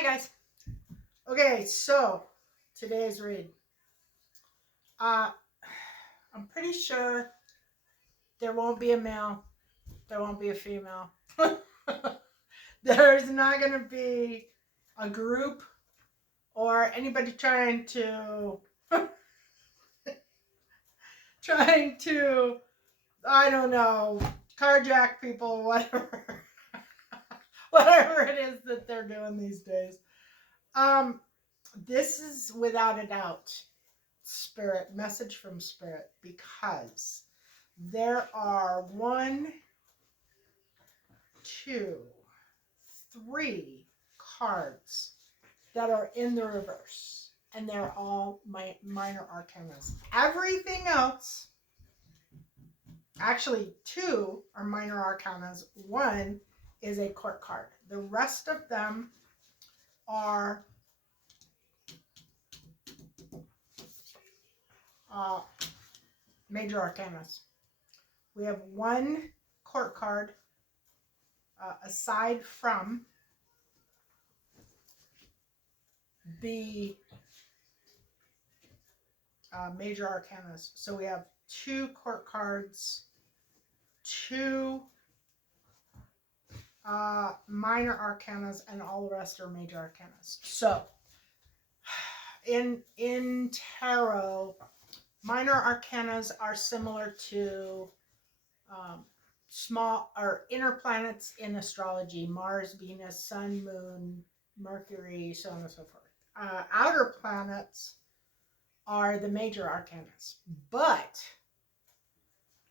Hi guys. Okay, so today's read. Uh, I'm pretty sure there won't be a male, there won't be a female. There's not going to be a group or anybody trying to I don't know, carjack people, whatever. Whatever it is that they're doing these days. Um this is without a doubt spirit message from spirit, because there are one, two, three cards that are in the reverse, and they're all my minor arcanas. Everything else, actually two are minor arcanas, one is a court card. The rest of them are uh, major arcanas. We have one court card aside from the major arcanas. So we have two court cards, two minor arcanas, and all the rest are major arcanas. So in tarot, minor arcanas are similar to small or inner planets in astrology: Mars, Venus, Sun, Moon, Mercury, so on and so forth. Outer planets are the major arcanas, but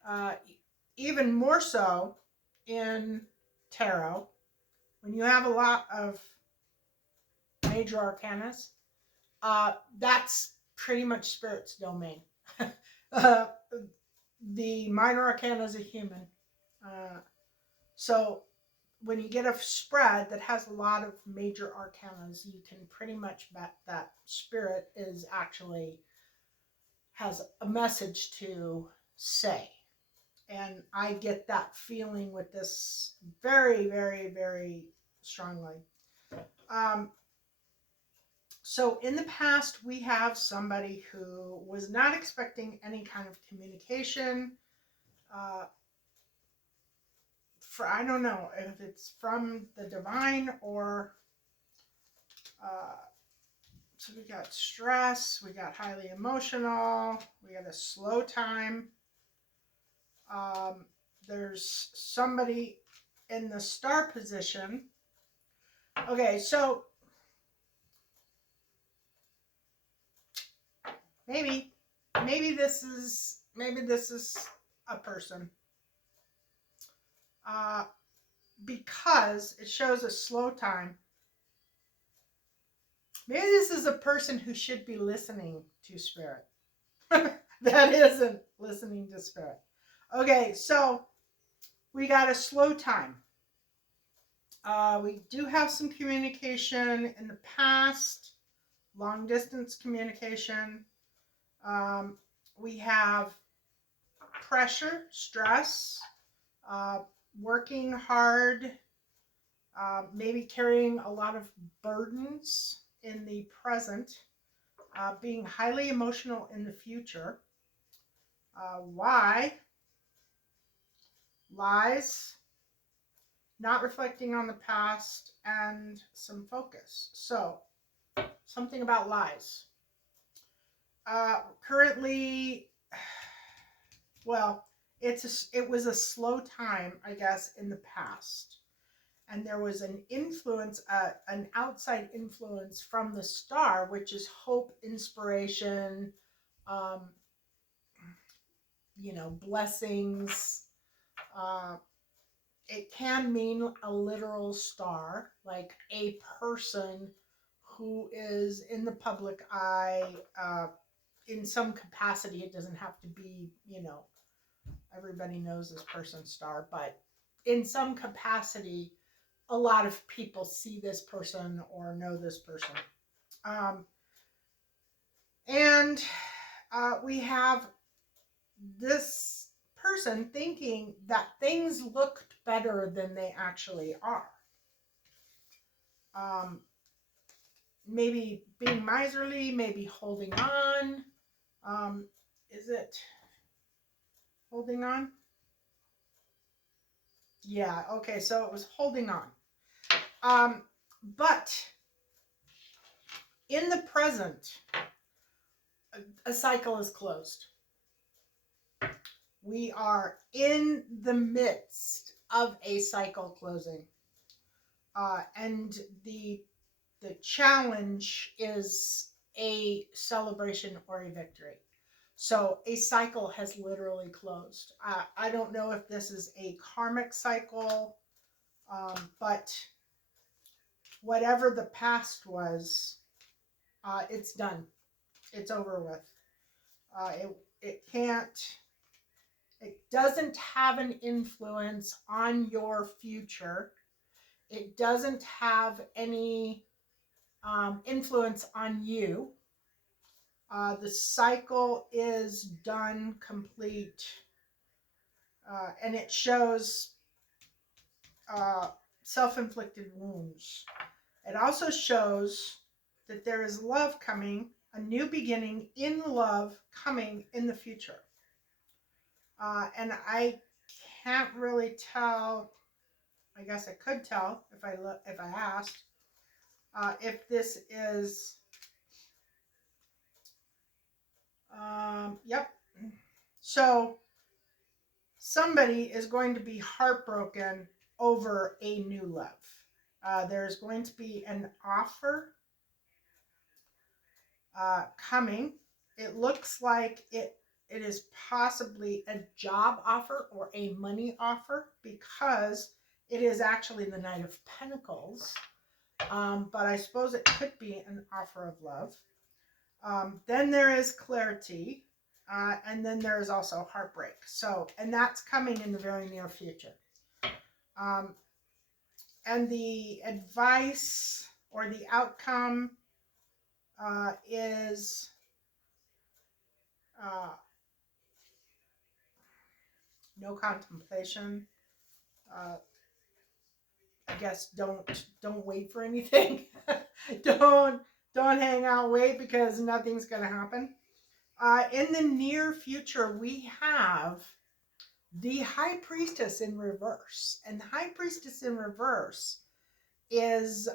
uh, even more so in tarot, when you have a lot of major arcanas, that's pretty much spirit's domain. uh, the minor arcana is a human. So when you get a spread that has a lot of major arcanas, you can pretty much bet that spirit is actually has a message to say. And I get that feeling with this very, very, very strongly. Um, so in the past, we have somebody who was not expecting any kind of communication. I don't know if it's from the divine or so we got stress, we got highly emotional, we got a slow time. There's somebody in the star position. Okay, so maybe this is a person, because it shows a slow time. Maybe this is a person who should be listening to spirit that isn't listening to spirit. Okay, so we got a slow time. We do have some communication in the past, long distance communication. We have pressure, stress, uh, working hard, maybe carrying a lot of burdens in the present, being highly emotional in the future. Why? Lies, not reflecting on the past, and some focus. So, something about lies. Currently, well, it was a slow time, I guess, in the past, and there was an influence, an outside influence from the star, which is hope, inspiration, um, blessings. Uh, it can mean a literal star, like a person who is in the public eye, in some capacity. It doesn't have to be, everybody knows this person's star, but in some capacity, a lot of people see this person or know this person. Um, and we have this person thinking that things looked better than they actually are. Um, maybe being miserly, maybe holding on. Is it holding on? Yeah, okay, so it was holding on. But in the present, a cycle is closed. We are in the midst of a cycle closing. And the challenge is a celebration or a victory. So a cycle has literally closed. I don't know if this is a karmic cycle, but whatever the past was, it's done. It's over with. It can't. It doesn't have an influence on your future. It doesn't have any influence on you. The cycle is done, complete, and it shows self-inflicted wounds. It also shows that there is love coming, a new beginning in love coming in the future. And I can't really tell. I guess I could tell if I asked if this is. Yep. So somebody is going to be heartbroken over a new love. There's going to be an offer coming. It looks like it is possibly a job offer or a money offer because it is actually the Knight of Pentacles. But I suppose it could be an offer of love. Then there is clarity. And then there is also heartbreak. So, and that's coming in the very near future. And the advice or the outcome is no contemplation. I guess don't wait for anything. don't hang out, wait, because nothing's going to happen. In the near future, we have the High Priestess in reverse. And the High Priestess in reverse is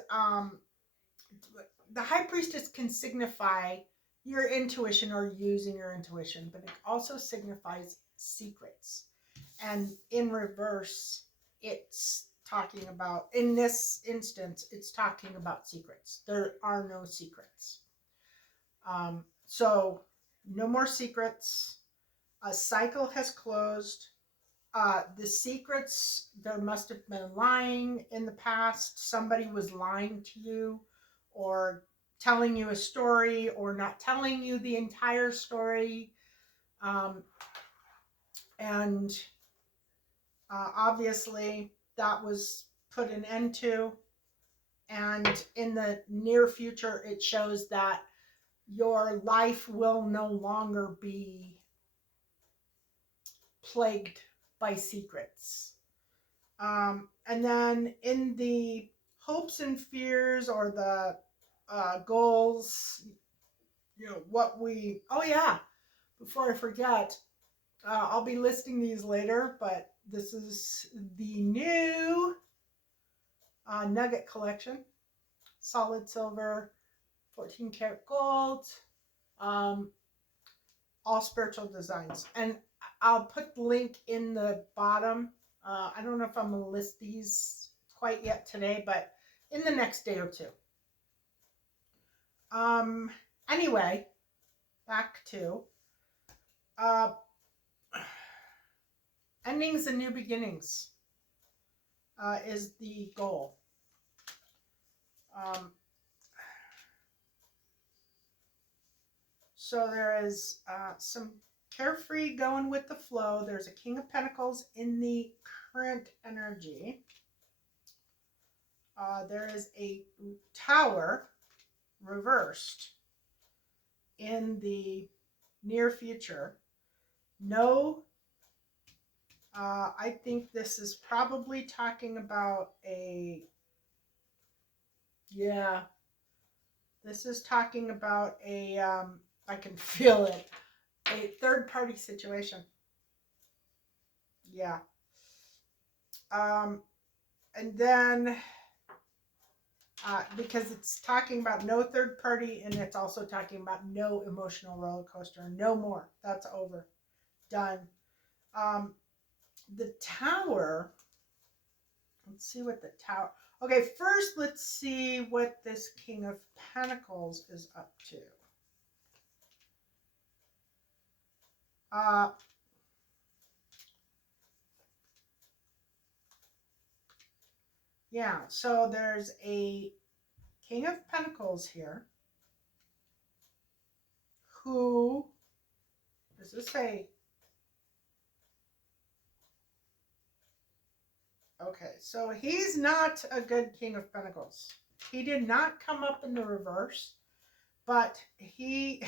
the High Priestess can signify your intuition or using your intuition, but it also signifies secrets. And in reverse, it's talking about, in this instance, it's talking about secrets. There are no secrets. So no more secrets. A cycle has closed. The secrets, there must have been lying in the past. Somebody was lying to you or telling you a story or not telling you the entire story. And obviously that was put an end to. And in the near future, it shows that your life will no longer be plagued by secrets. And then in the hopes and fears or the goals, oh yeah, before I forget, I'll be listing these later, but this is the new nugget collection, solid silver, 14 karat gold, all spiritual designs. And I'll put the link in the bottom. I don't know if I'm going to list these quite yet today, but in the next day or two. Anyway, back to endings and new beginnings is the goal. So there is some carefree going with the flow. There's a King of Pentacles in the current energy. There is a Tower reversed in the near future. No, I think this is probably talking about This is talking about I can feel it, a third party situation. Yeah. Um, and then, because it's talking about no third party and it's also talking about no emotional roller coaster. No more. That's over. Done. Um, the tower, let's see what the tower. Okay, first let's see what this King of Pentacles is up to. Uh, yeah, so there's a King of Pentacles here who, does this say? Okay, so he's not a good King of Pentacles. He did not come up in the reverse, but he's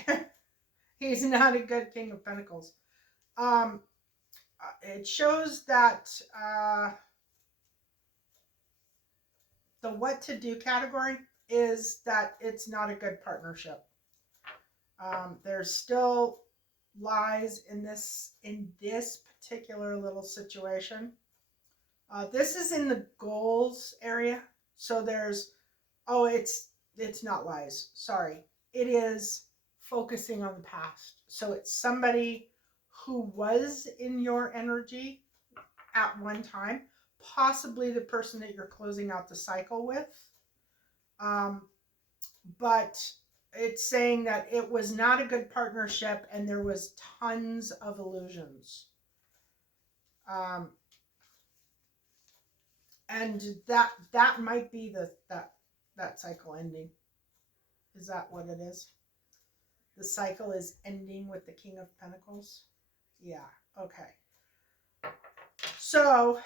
not a good King of Pentacles. It shows that the what to do category is that it's not a good partnership. There's still lies in this particular little situation. This is in the goals area, so there's it's not lies. Sorry, it is focusing on the past. So it's somebody who was in your energy at one time, possibly the person that you're closing out the cycle with. But it's saying that it was not a good partnership and there was tons of illusions. And that might be that cycle ending. Is that what it is? The cycle is ending with the King of Pentacles? Yeah, okay. So,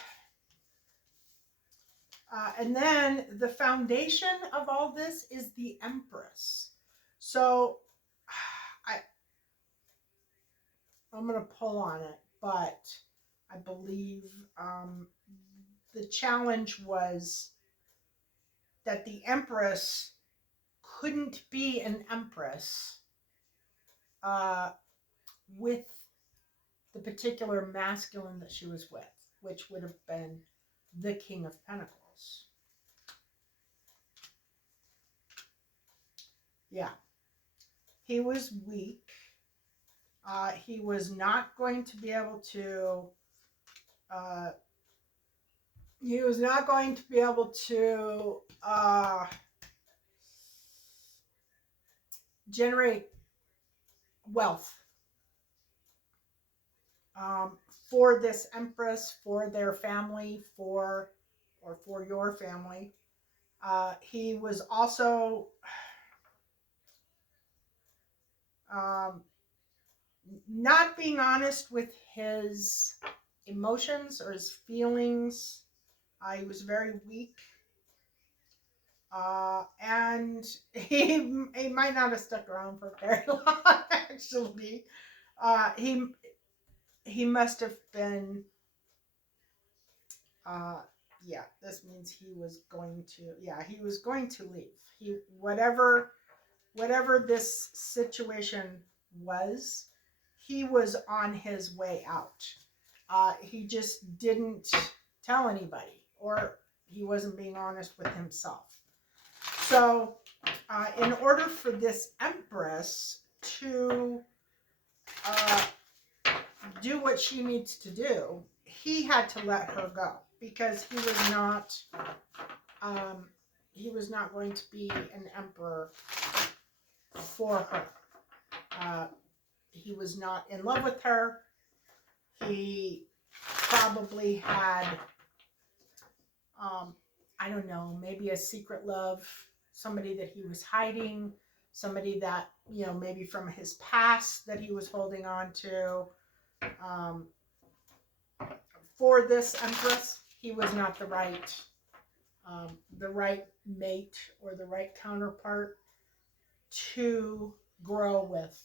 and then the foundation of all this is the Empress. So, I'm going to pull on it, but I believe the challenge was that the Empress couldn't be an Empress with the particular masculine that she was with, which would have been the King of Pentacles. Yeah. He was weak. He was not going to be able to generate wealth for this Empress, for their family, for your family. He was also not being honest with his emotions or his feelings. He was very weak. And he might not have stuck around for very long, actually. He must have been, yeah, this means he was going to leave. Whatever this situation was, he was on his way out. He just didn't tell anybody, or he wasn't being honest with himself. So, in order for this Empress to do what she needs to do, he had to let her go because he was not going to be an emperor for her. He was not in love with her. He probably had, I don't know, maybe a secret love, somebody that he was hiding, somebody that, maybe from his past that he was holding on to. For this Empress, he was not the right mate or the right counterpart to grow with.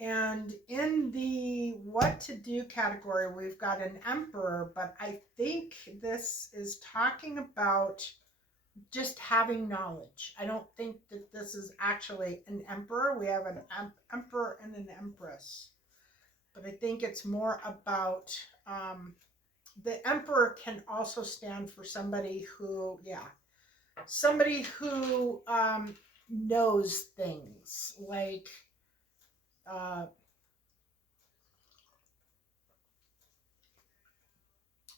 And in the what to do category, we've got an Emperor, but I think this is talking about just having knowledge. I don't think that this is actually an emperor. We have an emperor and an empress. But I think it's more about the emperor can also stand for somebody who, yeah, somebody who knows things. Like, uh,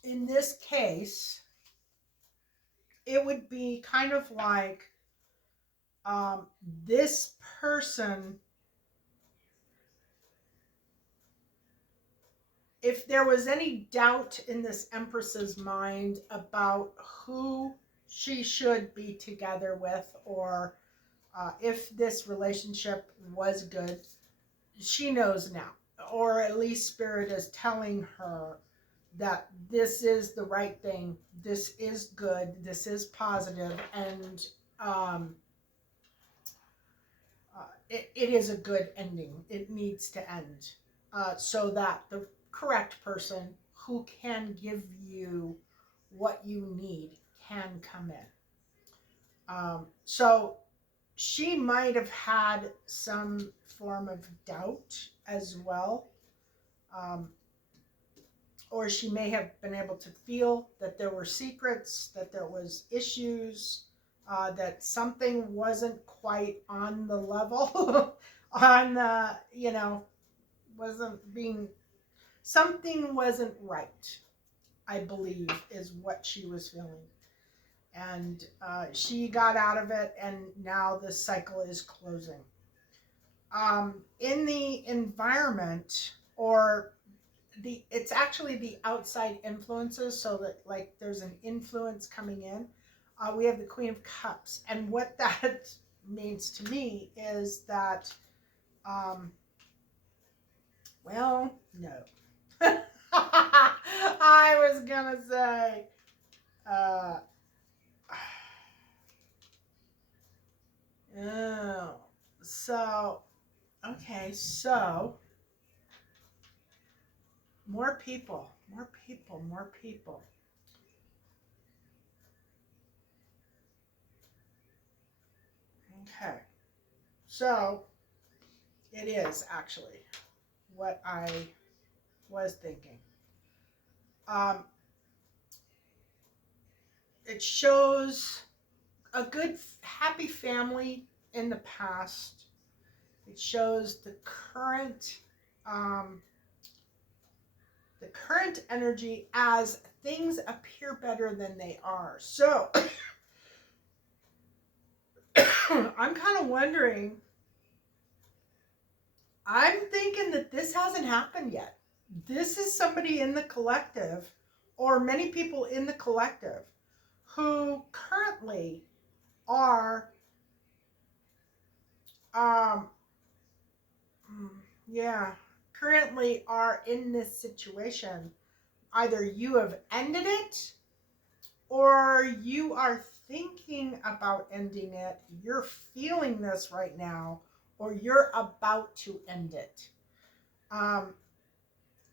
in this case, it would be kind of like um, this person, if there was any doubt in this empress's mind about who she should be together with, or if this relationship was good, she knows now, or at least spirit is telling her that this is the right thing, this is good, this is positive, and um, it is a good ending. It needs to end so that the correct person who can give you what you need can come in. So she might have had some form of doubt as well. Um, or she may have been able to feel that there were secrets, that there was issues, that something wasn't quite on the level, on the, wasn't being, something wasn't right, I believe, is what she was feeling. And she got out of it, and now the cycle is closing. In the environment, or it's actually the outside influences, so that like there's an influence coming in. We have the Queen of Cups, and what that means to me is that well, no. I was gonna say uh oh, so okay, so more people, more people, more people. Okay, so it is actually what I was thinking. Um, it shows a good, happy family in the past. It shows um, the current energy as things appear better than they are. So I'm kind of wondering. I'm thinking that this hasn't happened yet. This is somebody in the collective, or many people in the collective, who currently are, um, yeah, currently are in this situation. Either you have ended it, or you are thinking about ending it. You're feeling this right now, or you're about to end it. Um,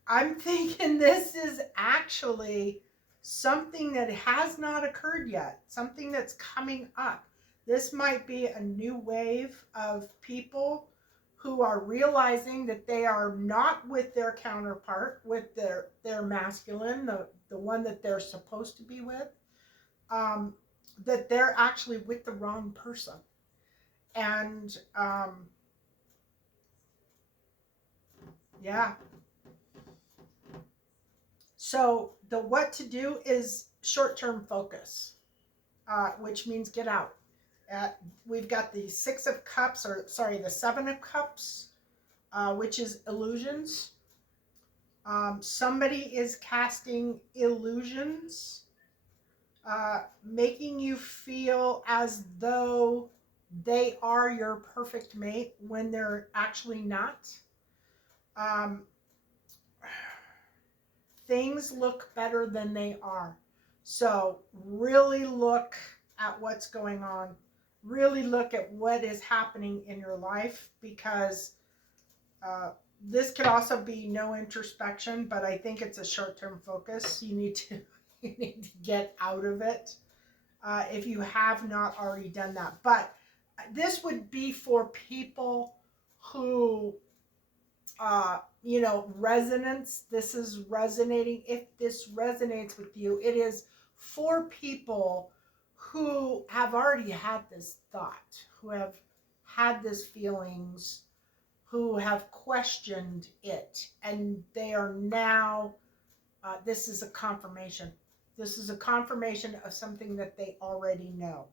I'm thinking this is actually something that has not occurred yet, something that's coming up. This might be a new wave of people who are realizing that they are not with their counterpart, with their masculine, the one that they're supposed to be with, um, that they're actually with the wrong person. And yeah, so the what to do is short-term focus, which means get out. We've got the Six of Cups, or sorry, the Seven of Cups, which is illusions. Somebody is casting illusions, making you feel as though they are your perfect mate when they're actually not. Um, Things look better than they are. So really look at what's going on. Really look at what is happening in your life, because this could also be no introspection, but I think it's a short-term focus. You need to you need to get out of it. if you have not already done that. But this would be for people who, resonance. This is resonating. If this resonates with you, it is for people who have already had this thought, who have had this feelings, who have questioned it, and they are now, this is a confirmation. This is a confirmation of something that they already know.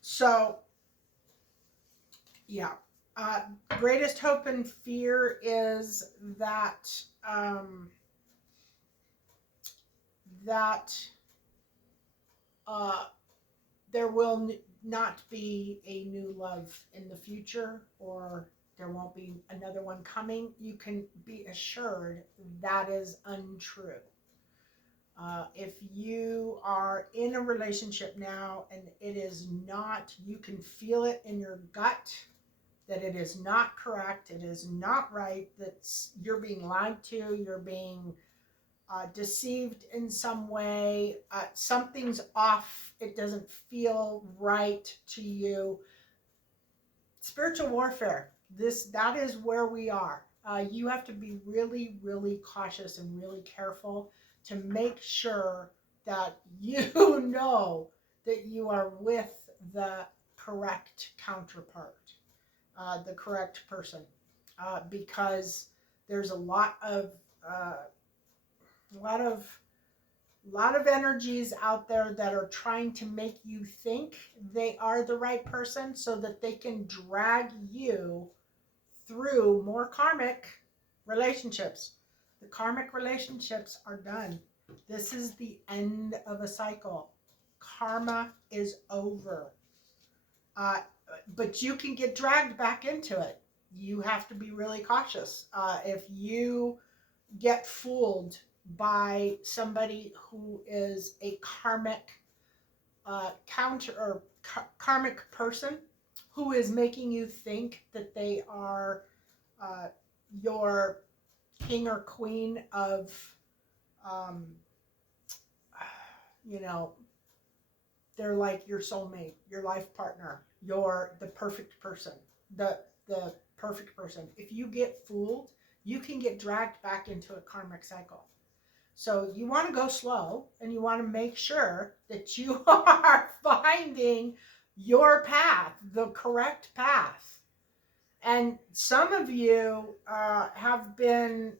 So, yeah. Uh, Greatest hope and fear is that that uh, there will not be a new love in the future, or there won't be another one coming. You can be assured that is untrue. If you are in a relationship now and it is not, you can feel it in your gut that it is not correct, it is not right, that you're being lied to, you're being deceived in some way, something's off, it doesn't feel right to you. Spiritual warfare, that is where we are. You have to be really, really cautious and really careful to make sure that you know that you are with the correct counterpart, the correct person, because there's a uh, lot of lot of energies out there that are trying to make you think they are the right person so that they can drag you through more karmic relationships. The karmic relationships are done. This is the end of a cycle. Karma is over. Uh, but you can get dragged back into it. You have to be really cautious. If you get fooled by somebody who is a karmic counter or karmic person who is making you think that they are uh, your king or queen of, um, you know, they're like your soulmate, your life partner, you're the perfect person, the perfect person. If you get fooled, you can get dragged back into a karmic cycle. So you want to go slow and you want to make sure that you are finding your path, the correct path. And some of you have been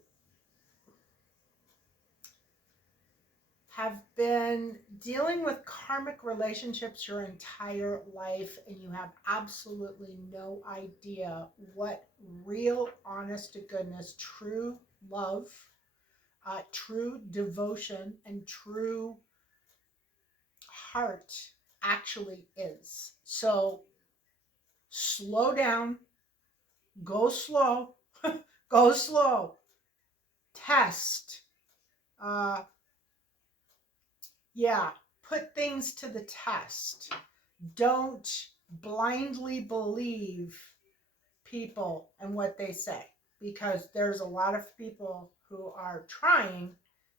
dealing with karmic relationships your entire life, and you have absolutely no idea what real, honest to goodness, true love, true devotion, and true heart actually is. So slow down, go slow, go slow, test. Uh, yeah, put things to the test. Don't blindly believe people and what they say, because there's a lot of people who are trying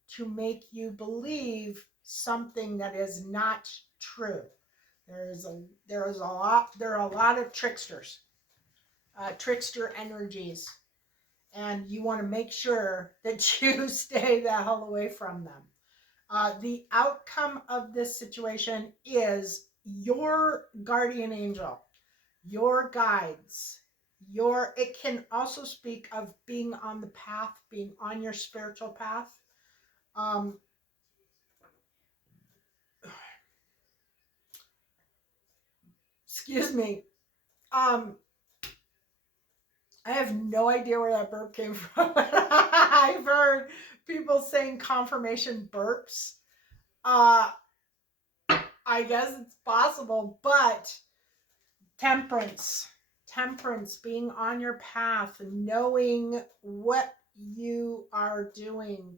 to make you believe something that is not true. There are a lot of tricksters, trickster energies, and you want to make sure that you stay the hell away from them. The outcome of this situation is your guardian angel, your guides, it can also speak of being on the path, being on your spiritual path. Um, excuse me. Um, I have no idea where that burp came from. I've heard people saying confirmation burps. Uh, I guess it's possible, but temperance, being on your path, knowing what you are doing,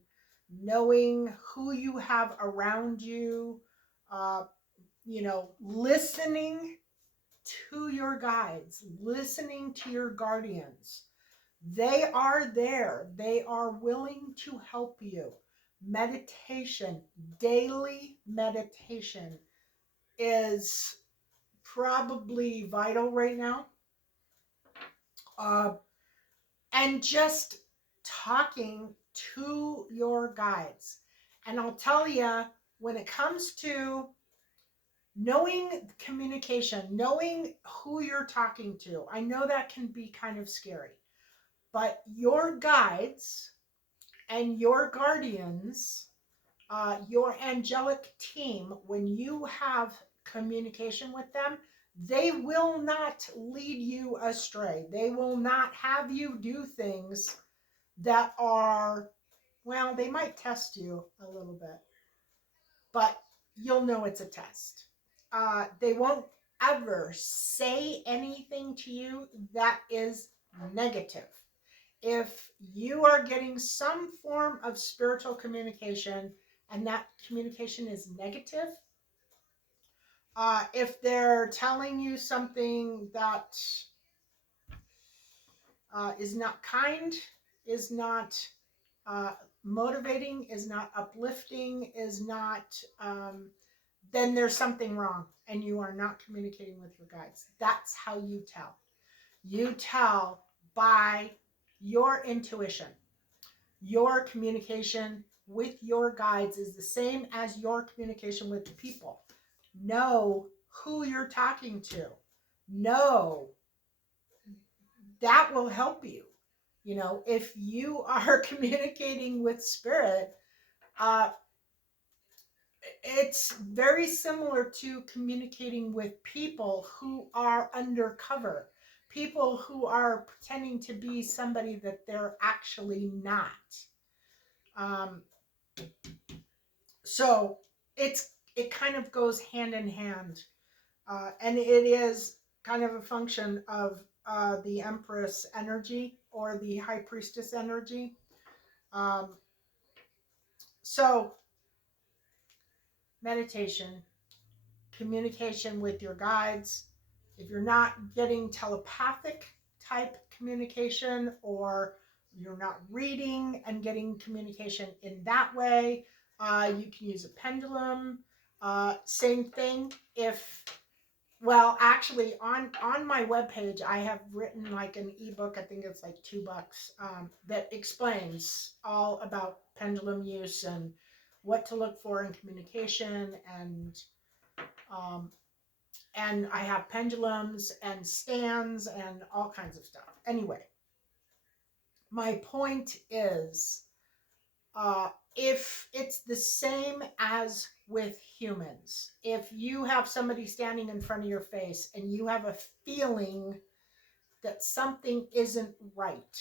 knowing who you have around you, uh, listening to your guides, listening to your guardians. They are there. They are willing to help you. Meditation, daily meditation, is probably vital right now. Uh, and just talking to your guides. And I'll tell you, when it comes to knowing communication, knowing who you're talking to, I know that can be kind of scary, but your guides and your guardians, your angelic team, when you have communication with them, they will not lead you astray. They will not have you do things that are, well, they might test you a little bit, but you'll know it's a test. They won't ever say anything to you that is negative. If you are getting some form of spiritual communication and that communication is negative, if they're telling you something that is not kind, is not uh, motivating, is not uplifting, is not, then there's something wrong and you are not communicating with your guides. That's how you tell. You tell by your intuition. Your communication with your guides is the same as your communication with people. Know who you're talking to. Know that will help you. You know, if you are communicating with spirit, uh, it's very similar to communicating with people who are undercover, people who are pretending to be somebody that they're actually not. Um, so it kind of goes hand in hand, and it is kind of a function of the Empress energy or the High Priestess energy. Um, so meditation, communication with your guides. If you're not getting telepathic type communication, or you're not reading and getting communication in that way, you can use a pendulum. Same thing. If Well, actually, on my webpage, I have written like an ebook. I think it's like $2, that explains all about pendulum use and what to look for in communication, um, and I have pendulums and stands and all kinds of stuff. Anyway, my point is, if it's the same as with humans, if you have somebody standing in front of your face and you have a feeling that something isn't right,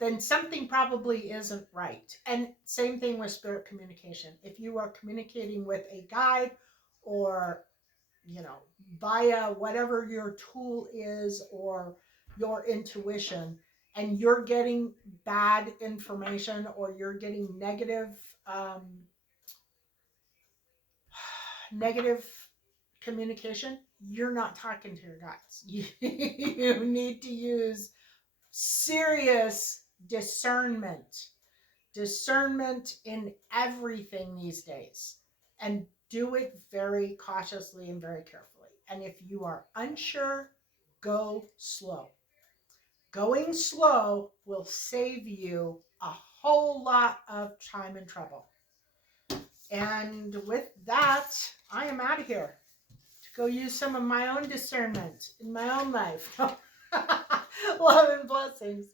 then something probably isn't right. And same thing with spirit communication. If you are communicating with a guide, or via whatever your tool is, or your intuition, and you're getting bad information, or you're getting um, negative communication, you're not talking to your guides. You need to use serious discernment in everything these days, and do it very cautiously and very carefully. And if you are unsure, go slow. Going slow will save you a whole lot of time and trouble. And with that, I am out of here to go use some of my own discernment in my own life. Love and blessings.